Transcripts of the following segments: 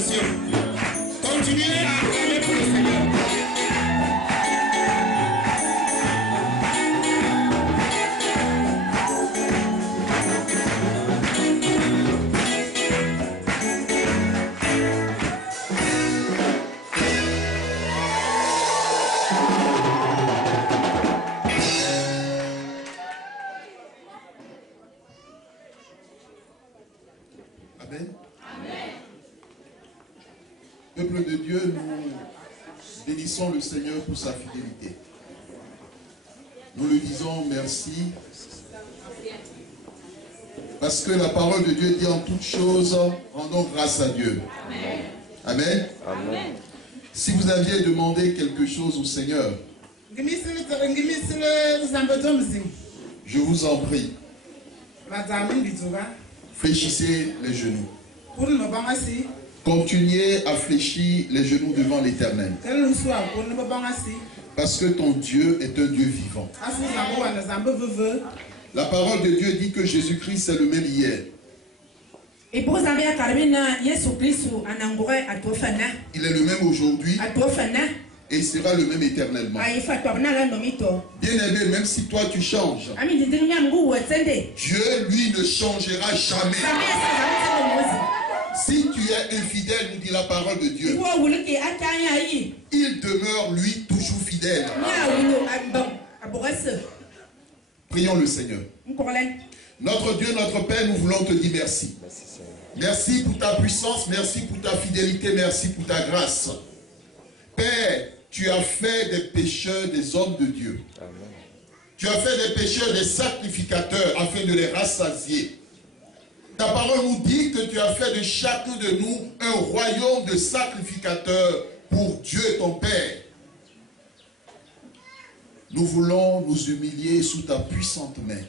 situation. Continuez à acclamer pour le Seigneur. Amen. Peuple de Dieu, nous bénissons le Seigneur pour sa fidélité. Nous lui disons merci. Parce que la parole de Dieu dit en toutes choses, rendons grâce à Dieu. Amen. Amen. Si vous aviez demandé quelque chose au Seigneur, je vous en prie, fléchissez les genoux. Continuez à fléchir les genoux devant l'Éternel. Parce que ton Dieu est un Dieu vivant. La parole de Dieu dit que Jésus-Christ est le même hier. Il est le même aujourd'hui. Et il sera le même éternellement. Bien aimé, même si toi tu changes, Dieu lui ne changera jamais. Si tu es infidèle, nous dit la parole de Dieu, il demeure lui toujours fidèle. Prions le Seigneur. Notre Dieu, notre Père, nous voulons te dire merci. Merci pour ta puissance, merci pour ta fidélité, merci pour ta grâce. Père, tu as fait des pécheurs des hommes de Dieu. Amen. Tu as fait des pécheurs des sacrificateurs afin de les rassasier. Ta parole nous dit que tu as fait de chacun de nous un royaume de sacrificateurs pour Dieu ton Père. Nous voulons nous humilier sous ta puissante main.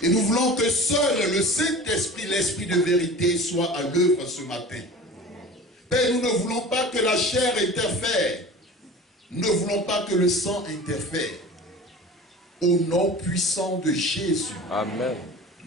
Et nous voulons que seul le Saint-Esprit, l'Esprit de vérité, soit à l'œuvre ce matin. Père, nous ne voulons pas que la chair interfère. Nous ne voulons pas que le sang interfère. Au nom puissant de Jésus. Amen.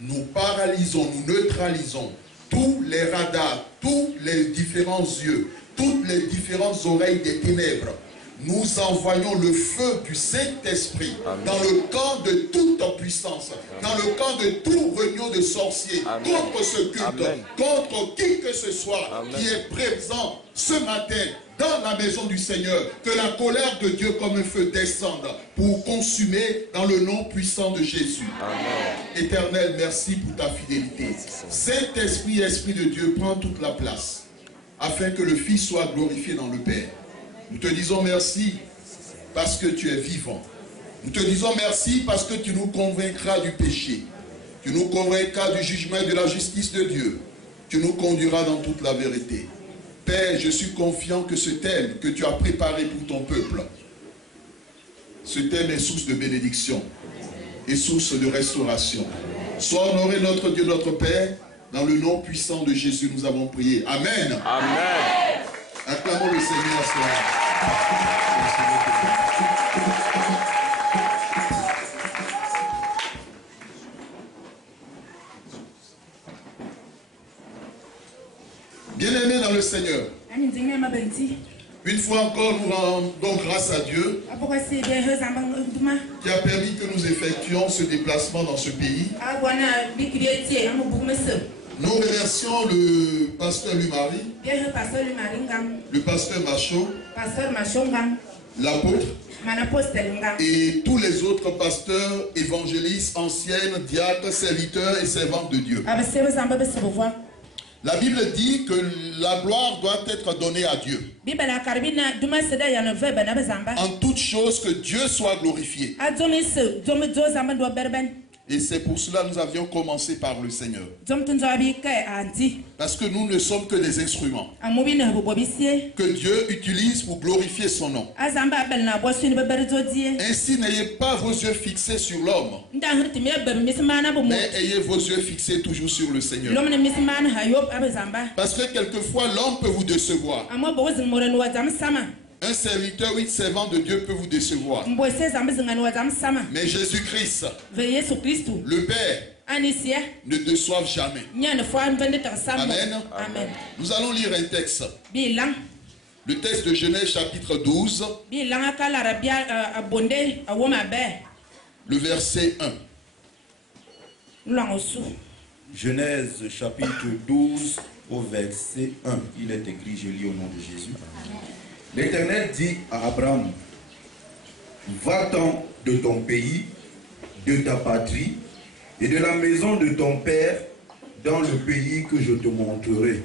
Nous paralysons, nous neutralisons tous les radars, tous les différents yeux, toutes les différentes oreilles des ténèbres. Nous envoyons le feu du Saint-Esprit dans le camp de toute puissance, dans le camp de tout réunion de sorciers, contre ce culte, contre qui que ce soit qui est présent ce matin dans la maison du Seigneur. Que la colère de Dieu comme un feu descende pour consumer dans le nom puissant de Jésus. Amen. Éternel, merci pour ta fidélité. Saint-Esprit, Esprit de Dieu, prends toute la place afin que le Fils soit glorifié dans le Père. Nous te disons merci parce que tu es vivant. Nous te disons merci parce que tu nous convaincras du péché. Tu nous convaincras du jugement et de la justice de Dieu. Tu nous conduiras dans toute la vérité. Père, je suis confiant que ce thème que tu as préparé pour ton peuple, ce thème est source de bénédiction et source de restauration. Sois honoré notre Dieu, notre Père, dans le nom puissant de Jésus, nous avons prié. Amen. Amen. Acclamons le Seigneur. Bien-aimés dans le Seigneur, une fois encore, nous rendons grâce à Dieu qui a permis que nous effectuions ce déplacement dans ce pays. Nous remercions le pasteur Lumari, le pasteur Macho, l'apôtre et tous les autres pasteurs, évangélistes, anciennes, diacres, serviteurs et servantes de Dieu. La Bible dit que la gloire doit être donnée à Dieu. En toute chose, que Dieu soit glorifié. Et c'est pour cela que nous avions commencé par le Seigneur. Parce que nous ne sommes que des instruments que Dieu utilise pour glorifier son nom. Ainsi, n'ayez pas vos yeux fixés sur l'homme, mais ayez vos yeux fixés toujours sur le Seigneur. Parce que quelquefois l'homme peut vous décevoir. Un serviteur ou une servante de Dieu peut vous décevoir. Mais Jésus-Christ, le Père, ne déçoivent jamais. Amen. Amen. Nous allons lire un texte. Le texte de Genèse chapitre 12, le verset 1. Genèse chapitre 12 au verset 1. Il est écrit, je lis au nom de Jésus. L'Éternel dit à Abraham, va-t'en de ton pays, de ta patrie et de la maison de ton père dans le pays que je te montrerai.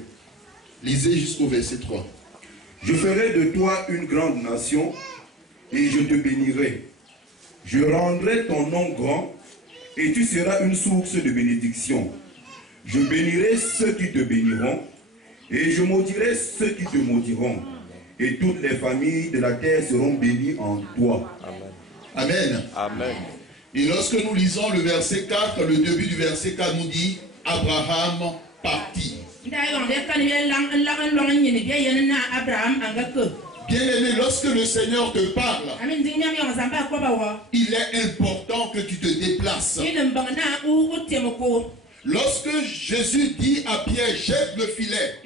Lisez jusqu'au verset 3. Je ferai de toi une grande nation et je te bénirai. Je rendrai ton nom grand et tu seras une source de bénédiction. Je bénirai ceux qui te béniront et je maudirai ceux qui te maudiront. Et toutes les familles de la terre seront bénies en toi. Amen. Amen. Et lorsque nous lisons le verset 4, le début du verset 4 nous dit Abraham partit. Bien-aimé, lorsque le Seigneur te parle, il est important que tu te déplaces. Lorsque Jésus dit à Pierre, jette le filet,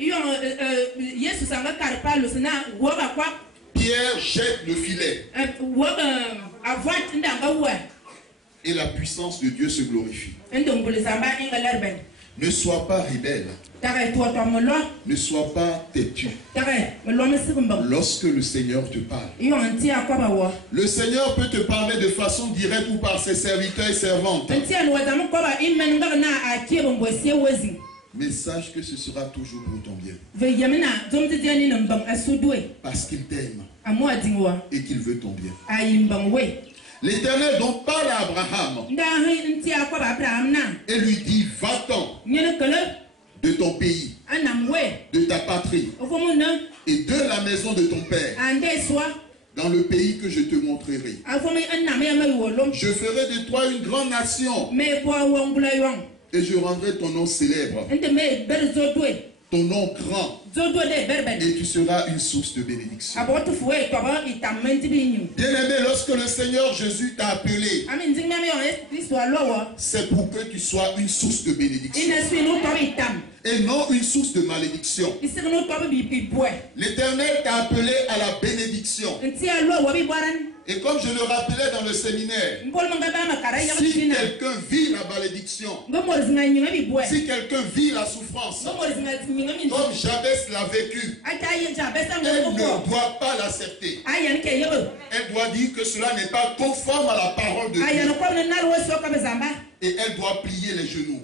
Pierre jette le filet. Et la puissance de Dieu se glorifie. Ne sois pas rebelle. Ne sois pas têtu. Lorsque le Seigneur te parle. Le Seigneur peut te parler de façon directe ou par ses serviteurs et servantes. Mais sache que ce sera toujours pour ton bien. Parce qu'il t'aime et qu'il veut ton bien. L'Éternel donc parle à Abraham et lui dit, va-t'en de ton pays, de ta patrie et de la maison de ton père dans le pays que je te montrerai. Je ferai de toi une grande nation et je rendrai ton nom célèbre, ton nom grand, et tu seras une source de bénédiction. Bien-aimé, lorsque le Seigneur Jésus t'a appelé, c'est pour que tu sois une source de bénédiction et non une source de malédiction. L'Éternel t'a appelé à la bénédiction. Et comme je le rappelais dans le séminaire, si quelqu'un vit la malédiction, si quelqu'un vit la souffrance, comme Jabès l'a vécu, elle ne doit pas l'accepter. Elle doit dire que cela n'est pas conforme à la parole de Dieu. Et elle doit plier les genoux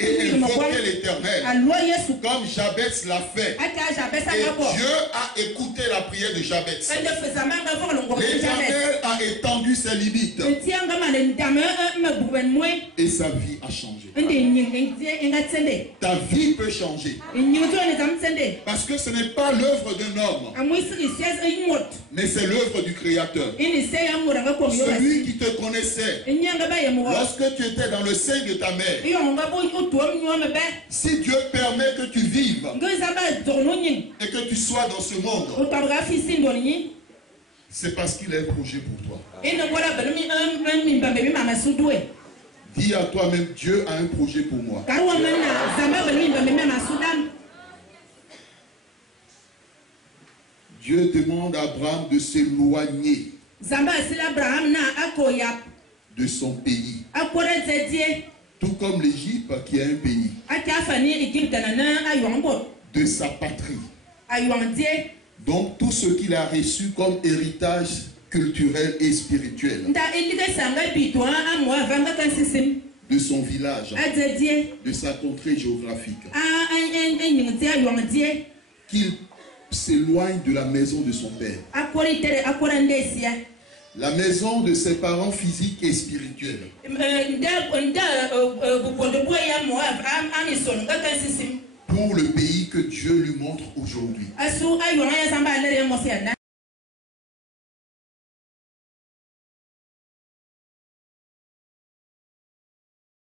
et invoquer l'Éternel comme Jabès l'a fait. Et Dieu a écouté la prière de Jabès. L'Éternel a étendu ses limites et sa vie a changé. Ta vie peut changer parce que ce n'est pas l'œuvre d'un homme, mais c'est l'œuvre du Créateur. Celui qui te connaissait lorsque tu étais dans le sein de ta mère. Si Dieu permet que tu vives et que tu sois dans ce monde, c'est parce qu'il a un projet pour toi. Dis à toi-même, Dieu a un projet pour moi. Dieu demande à Abraham de s'éloigner de son pays. Tout comme l'Égypte qui est un pays. De sa patrie. Donc tout ce qu'il a reçu comme héritage culturel et spirituel. De son village. De sa contrée géographique. Qu'il s'éloigne de la maison de son père. La maison de ses parents physiques et spirituels. Pour le pays que Dieu lui montre aujourd'hui.